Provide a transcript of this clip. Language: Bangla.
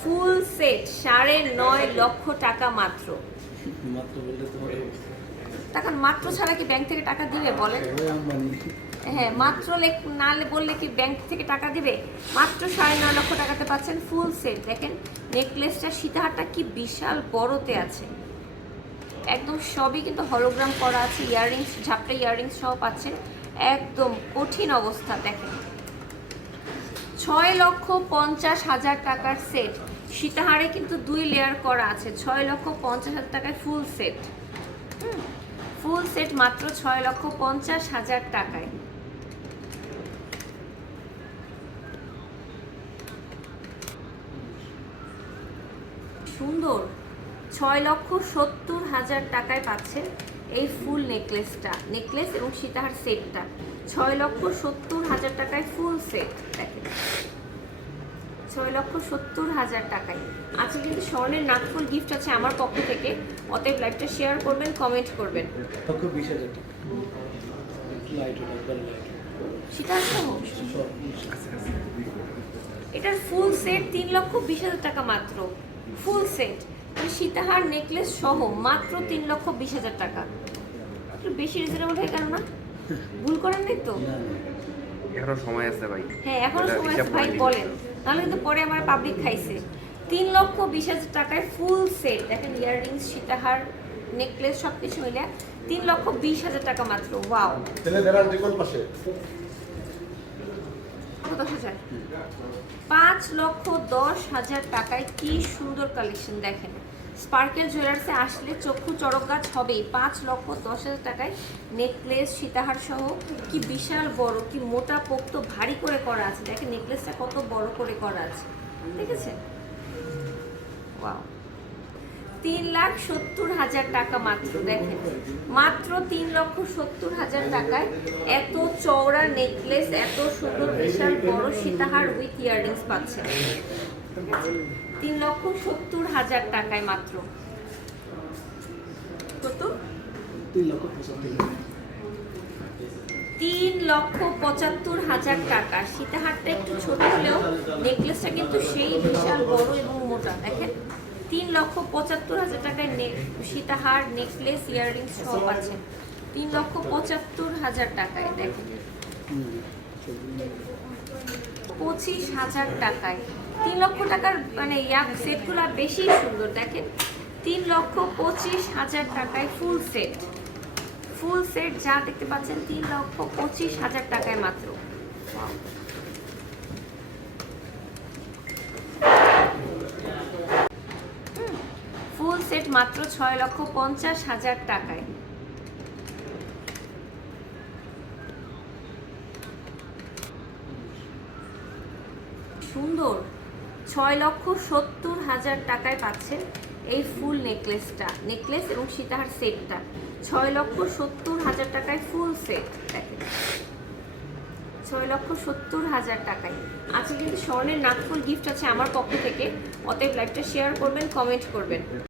ফুল সেট সাড়ে নয় লক্ষ টাকা মাত্র। মাত্র বললে তো হবে। টাকা মাত্র ছাড়া কি ব্যাংক থেকে টাকা দিবে বলেন? হ্যাঁ মাত্র না বললে কি ব্যাংক থেকে টাকা দিবে? মাত্র সাড়ে নয় লক্ষ টাকাতে পাচ্ছেন ফুল সেট। দেখেন নেকলেসটা সীতাহারটা কি বিশাল বড়তে আছে। একদম সবই কিন্তু হলোগ্রাম করা আছে ইয়াররিংস ঝাপটা ইয়াররিংস সহ পাচ্ছেন। একদম কঠিন অবস্থা দেখেন। ছয় লক্ষ পঞ্চাশ হাজার টাকার সেট। সীতাহারে কিন্তু দুই লেয়ার করা আছে, ছয় লক্ষ পঞ্চাশ হাজার টাকায় ফুল সেট ফুল সেট মাত্র ছয় লক্ষ পঞ্চাশ হাজার টাকায়। সুন্দর। ছয় লক্ষ সত্তর হাজার টাকায় পাচ্ছেন এই ফুল নেকলেসটা, নেকলেস এবং সীতাহার সেটটা। ছয় লক্ষ সত্তর হাজার টাকায় ফুল সেট, দেখেন। ছয় লক্ষ সত্তর হাজার টাকায়। আজকে কিন্তু স্বর্ণের নাকফুল গিফট আছে আমার পক্ষ থেকে। অতএব লাইভটা শেয়ার করবেন কমেন্ট করবেন। এটার ফুল সেট তিন লক্ষ বিশ হাজার টাকা মাত্র। ফুল সেট সীতাহার নেকলেস সহ মাত্র তিন লক্ষ বিশ হাজার টাকা। একটু বেশি রিজনেবল হয়ে গেল না ভুল করেন নাই তো? এখনও সময় আছে ভাই। হ্যাঁ এখনও সময় আছে ভাই। বলেন। নাহলে কিন্তু পরে আমার পাবলিক খাইছে। তিন লক্ষ বিশ হাজার টাকায় ফুল সেট দেখেন ইয়াররিংস সীতাহার নেকলেস সব কিছু মিলে তিন লক্ষ বিশ হাজার টাকা মাত্র। ওয়াও কোন পাশে। দশ হাজার? পাঁচ লক্ষ দশ হাজার টাকায় কি সুন্দর কালেকশন দেখেন। স্পার্কেল জুয়েলার্সে আসলে চক্ষু চড়ক গাছ হবেই। পাঁচ লক্ষ দশ হাজার টাকায় নেকলেস সীতাহার সহ কি বিশাল বড়, কি মোটা পোক্ত ভারী করে করা আছে। দেখেন নেকলেসটা কত বড় করে করা আছে। দেখেছেন? ওয়াও তিন লাখ সত্তর হাজার টাকা মাত্র, দেখেন। মাত্র তিন লক্ষ সত্তর হাজার টাকায় এত চওড়া নেকলেস, এত সুন্দর বিশাল বড় সীতাহার উইথ ইয়াররিংস পাচ্ছেন। তিন লক্ষ সত্তর হাজার টাকায় মাত্র। কত? তিন লক্ষ পঁচাত্তর হাজার টাকা। সীতাহারটা একটু ছোট হলেও নেকলেসটা কিন্তু সেই বিশাল বড় এবং মোটা, দেখেন। তিন লক্ষ পঁচাত্তর হাজার টাকায় নেক সীতাহার নেকলেস ইয়াররিংস সব পাচ্ছেন তিন লক্ষ পঁচাত্তর হাজার টাকায় দেখেন। পঁচিশ হাজার টাকায়। তিন লক্ষ টাকার মানে ইয়া সেটগুলো বেশি সুন্দর দেখেন। তিন লক্ষ পঁচিশ হাজার টাকায় ফুল সেট। ফুল সেট যা দেখতে পাচ্ছেন তিন লক্ষ পঁচিশ হাজার টাকায় মাত্র Wow. ফুল সেট মাত্র ছয় লক্ষ পঞ্চাশ হাজার টাকায়। সুন্দর, ছয় লক্ষ সত্তর হাজার টাকায় পাচ্ছেন এই ফুল নেকলেসটা, নেকলেস এবং সীতাহার সেটটা। ছয় লক্ষ সত্তর হাজার টাকায় ফুল সেট ছয় লক্ষ সত্তর হাজার টাকায়। আজকে কিন্তু স্বর্ণের নাকফুল গিফট আছে আমার পক্ষ থেকে, অতএব লাইভটা শেয়ার করবেন কমেন্ট করবেন।